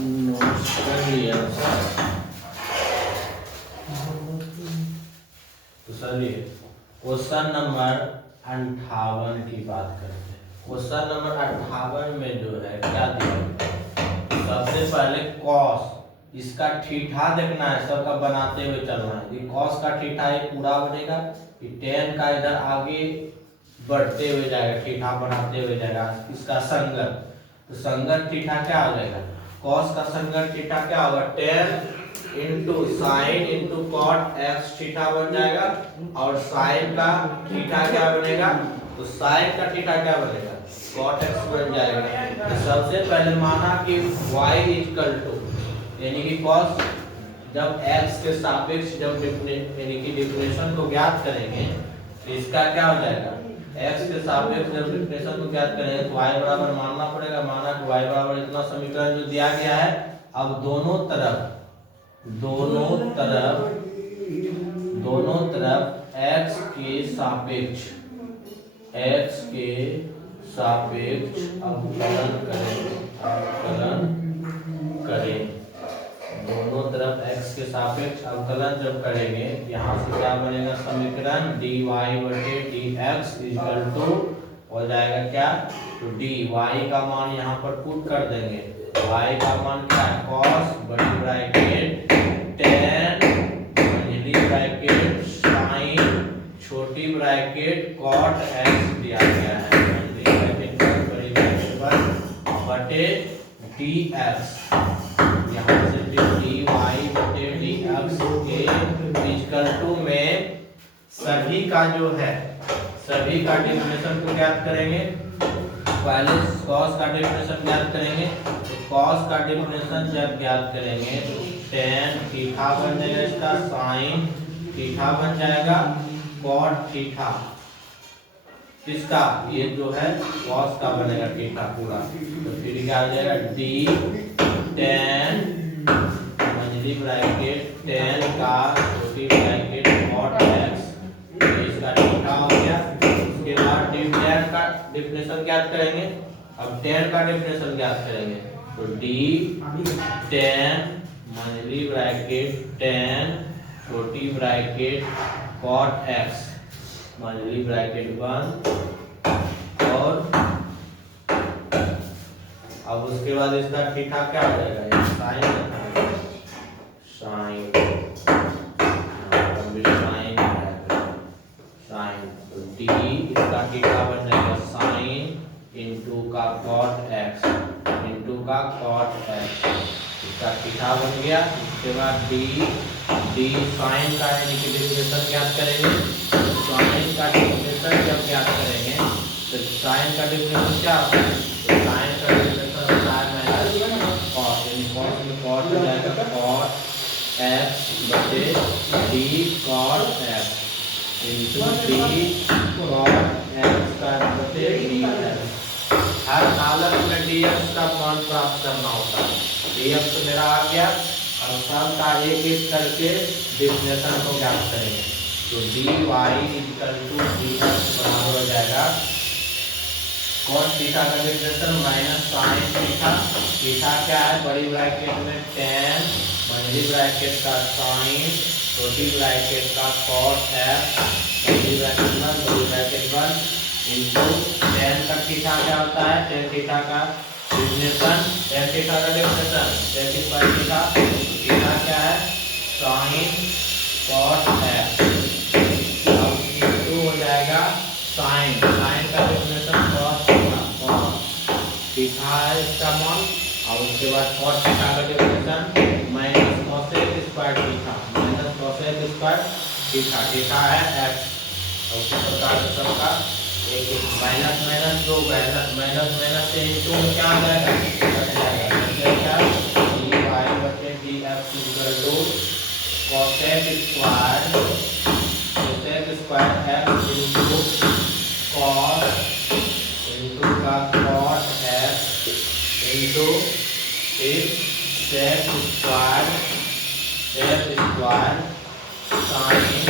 Notes कर लिया sir. तो सर ये क्वेश्चन नंबर 58 की बात करते हैं। क्वेश्चन नंबर 58 में जो है क्या दिया है, सबसे पहले कॉस, इसका थीटा देखना है, सबका बनाते हुए चलना है। ये कॉस का थीटा ये पूरा बनेगा, ये टेन का इधर आगे बढ़ते हुए जाएगा, थीटा बनाते हुए जाएगा। इसका संगत, तो संगत थीटा क्या हो जाएगा, कॉस का संगत थीटा क्या होगा, tan into sine into cot x theta बन जाएगा। और साइन का थीटा क्या बनेगा, तो साइन का थीटा क्या बनेगा, कॉट एक्स बन जाएगा। तो सबसे पहले माना कि y इक्वल टू, यानी कि cos जब x के सापेक्ष जब यानी कि डिफरेंशियल को ज्ञात करेंगे तो इसका क्या हो जाएगा, x के सापेक्ष जब डिफरेंशियल को ज्ञात करेंगे तो y बराबर मानना पड़ेगा। माना कि y बराबर इतना समीकरण जो दिया गया है, अब दोनों तरफ x के सापेक्ष अवकलन करें। दोनों तरफ x के सापेक्ष अवकलन जब करेंगे, यहाँ से क्या बनेगा समीकरण, dy बटे dx इक्वल टू हो जाएगा क्या, तो dy का मान यहाँ पर पुट कर देंगे। y का मान क्या है, cos बड़ी ब्रैकेट tan बड़ी ब्रैकेट sin छोटी ब्रैकेट cot x दिया गया है, बड़ी ब्रैकेट बटे dx। यहाँ से dy बटे dx के इक्वल टू में सभी का जो है, सभी का डिफरेंशियल को ज्ञात करेंगे। पहले cos का डिफरेंशियल ज्ञात करेंगे, तो cos का डिफरेंशियल जब ज्ञात करेंगे तो tan थीटा बन जाएगा, इसका sin थीटा बन जाएगा, cot थीटा किसका, ये जो है cos का बनेगा थीटा पूरा। तो फिर क्या हो जाएगा, d tan मंझली ब्रैकेट tan का छोटी ब्रैकेट cot x, इसका थीटा हो गया। उसके बाद tan का डिफरेंशियल ज्ञात करेंगे, अब tan का डिफरेंशियल ज्ञात करेंगे, तो d tan मंझली ब्रैकेट tan छोटी ब्रैकेट cot x मंझली ब्रैकेट बंद। और अब उसके बाद इसका थीटा क्या हो जाएगा, साइन तो d इसका थीटा बन जाएगा साइन इंटू का cot x इंटू का cot x, इसका थीटा बन गया। उसके बाद d साइन का डिफरेंशियल ज्ञात करेंगे, साइन का डिफरेंशियल जब ज्ञात करेंगे तो साइन का डिफरेंशियल क्या होता है, तो साइन का डिफरेंशियल होता है माइनस cos, यानी cos में cos हो जाएगा cot x बटे d cot x into d cot x का बटे dx। हर हालत में dx का मान प्राप्त करना होता है। dx तो मेरा आ गया, अब सब का एक एक करके डिफरेंशियल को ज्ञात करेंगे, तो dy इक्वल टू dx बराबर हो जाएगा cos थीटा का differential minus sine theta, theta क्या है, बड़ी ब्रैकेट में tan मंझली ब्रैकेट का साइन छोटी ब्रैकेट का cot x बड़ी ब्रैकेट वन इंटू tan का थीटा क्या होता है, tan थीटा का डिफरेंशियल, tan थीटा का differential tan square theta, theta क्या है साइन cot x, अब इंटू हो जाएगा साइन का डिफरेंशियल cos थीटा है इसका मान। और उसके बाद cos थीटा का differential minus cosec square theta, minus cosec square theta, theta है x। और उसी प्रकार से सबका एक एक माइनस माइनस दो माइनस से इंटू में क्या आ जाएगा, कट जाएगा, dy बटे dx equal to cosec square x into cos into का cot x इंटू फिर sec स्क्वायर साइन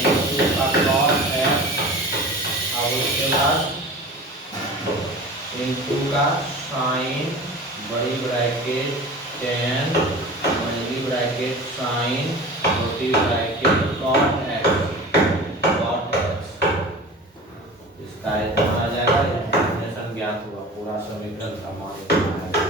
इंटू का cot x, और उसके बाद इंटू का साइन बड़ी bracket tan multi bracket sine छोटी ब्रैकेट कॉट एक्स, इसका इतना आ जाएगा। डेफिनेशन ज्ञात हुआ, पूरा समीकरण का मान इतना है।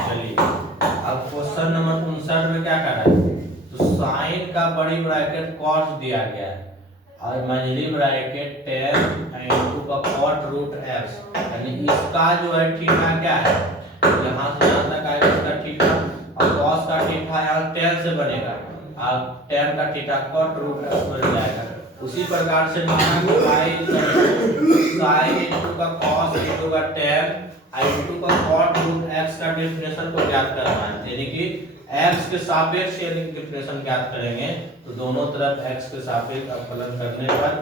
चलिए अब क्वेश्चन नंबर 59 में क्या कर रहा है, तो साइन का बड़ी ब्रैकेट कॉस दिया गया है और मंझली ब्रैकेट टेन इंटू का कॉट रूट एक्स, यानी इसका जो है थीटा क्या है, यहाँ से यहाँ तक आएगा इसका थीटा, और कॉस का थीटा यहाँ टेन से बनेगा, अब टेन का थीटा कॉट रूट एक्स बन जाएगा। उसी प्रकार से माना कि साइन इंटू का कॉस इंटू का टेन इंटू का कॉट रूट एक्स का डेफिनेशन को ज्ञात करना है, यानी कि x के सापेक्ष यानी कि डेफिनेशन ज्ञात करेंगे। तो दोनों तरफ x के सापेक्ष अवकलन करने पर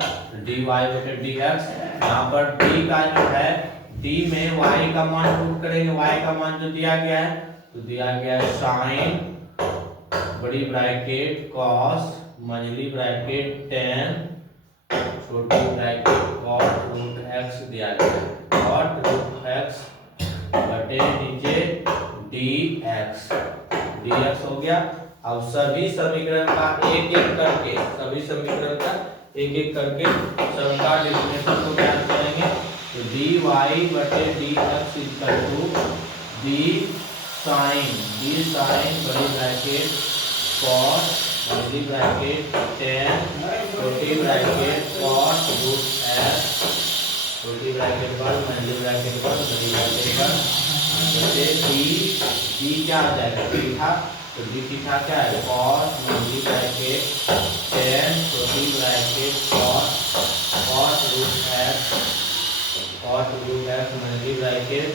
dy बटे dx, यहाँ पर d का जो है d में y का मान पुट करेंगे, y का मान जो दिया गया है तो दिया गया है साइन बड़ी ब्रैकेट cos मंझली ब्रैकेट tan छोटी ब्रैकेट cot रूट x दिया गया है, cot रूट x बटे नीचे dx हो गया। अब सभी समीकरण का एक एक करके सबका डेफिनेशन को ज्ञात करेंगे। तो dy बटे dx equal to d sine बड़ी ब्रैकेट cos बड़ी ब्रैकेट tan छोटी ब्रैकेट cot रूट x छोटी ब्रैकेट पर बड़ी ब्रैकेट पर बड़ी ब्रैकेट पर डी क्या आ जाएगा थीटा, तो डी थीटा क्या है cos बड़ी ब्रैकेट tan छोटी ब्रैकेट cot रूट x बड़ी ब्रैकेट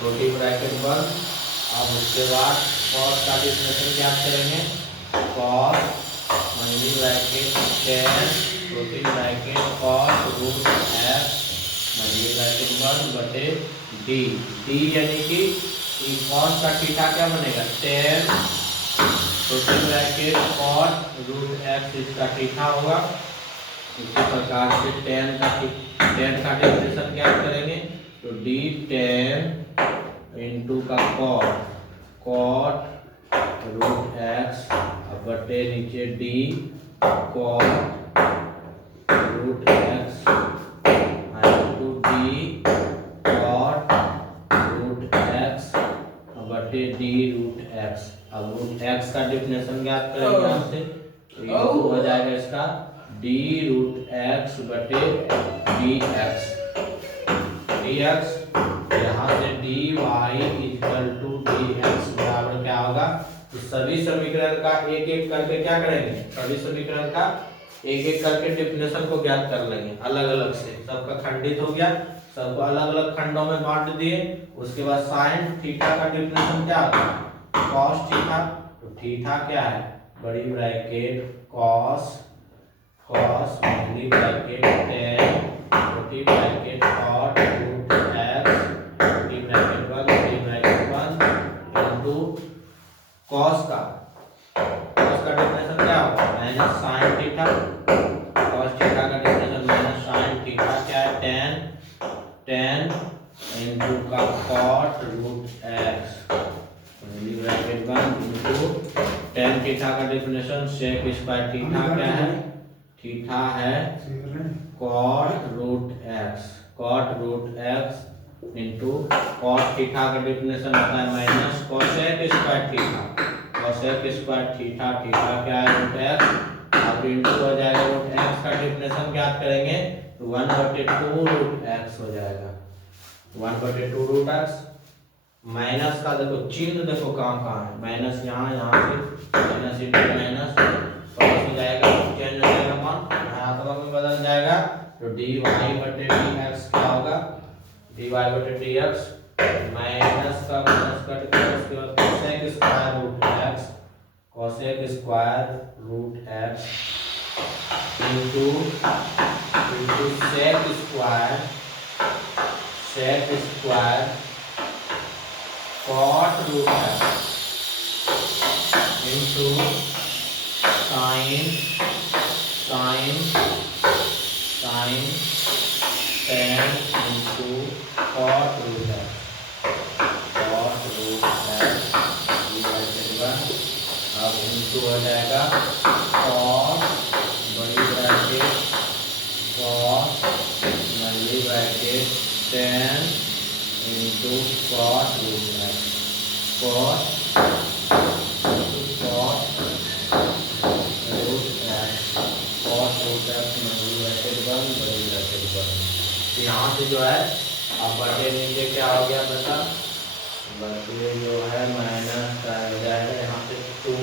छोटी ब्रैकेट पर। अब उसके बाद cos का डेफिनेशन क्या करेंगे, cos बड़ी ब्रैकेट tan छोटी ब्रैकेट cot रूट x बड़ी ब्रैकेट पर बटे डी यानी कि cos का थीटा क्या बनेगा tan छोटी ब्रैकेट cot रूट x इसका थीटा होगा। इसी प्रकार से tan का डेफिनेशन क्या करेंगे, तो d tan इंटू का cot रूट x बटे नीचे d cot root x into d cot root x बटे d रूट x। अब रूट x का डेफिनेशन ज्ञात करेंगे यहाँ से, तो ये हो जाएगा इसका d रूट x बटे dx यहाँ से dy इक्वल टू dx बराबर क्या होगा। तो सभी समीकरण का एक एक करके क्या करेंगे, सभी समीकरण का एक एक करके डेफिनेशन को ज्ञात कर लेंगे अलग अलग से। सबका खंडित हो गया, सबको अलग अलग खंडों में बांट दिए। उसके बाद साइन थीटा का डेफिनेशन क्या होता है, cos थीटा, तो थीटा क्या है बड़ी ब्रैकेट cos बड़ी ब्रैकेट tan छोटी ब्रैकेट cot रूट x छोटी ब्रैकेट 1 बड़ी ब्रैकेट 1 इनटू cos का डेफिनेशन क्या होगा minus sin theta, cos theta का डेफिनेशन माइनस sin थीटा क्या है tan इनटू का cot रूट x बड़ी ब्रैकेट 1 इनटू tan थीटा का डेफिनेशन sec स्क्वायर थीटा क्या है, थीटा है cot root x into cos theta का डेफिनेशन होता है minus cosec square theta, theta क्या है रूट x, अब इनटू हो जाएगा रूट x का डेफिनेशन ज्ञात करेंगे तो 1/2 रूट x हो जाएगा, 1/2 रूट x। माइनस का देखो चिन्ह देखो कहाँ है, माइनस यहाँ से माइनस इंटू माइनस हो जाएगा, चेंज हो जाएगा मान धनात्मक में बदल जाएगा। तो dy बटे dx क्या होगा, dy बटे dx माइनस का माइनस कट कर उसके बाद cosec square root cosec square root x into sec square cot root x into sine tan into cot root x अब इंटू हो जाएगा कॉस बड़ी ब्रैकेट कॉस नली bracket 10 into cot root x cot root x नली bracket बंद बड़ी bracket बंद। तो यहाँ से जो है अब बटे नीचे क्या हो गया बेटा, बटे जो है माइनस का हो जाएगा यहाँ पे 2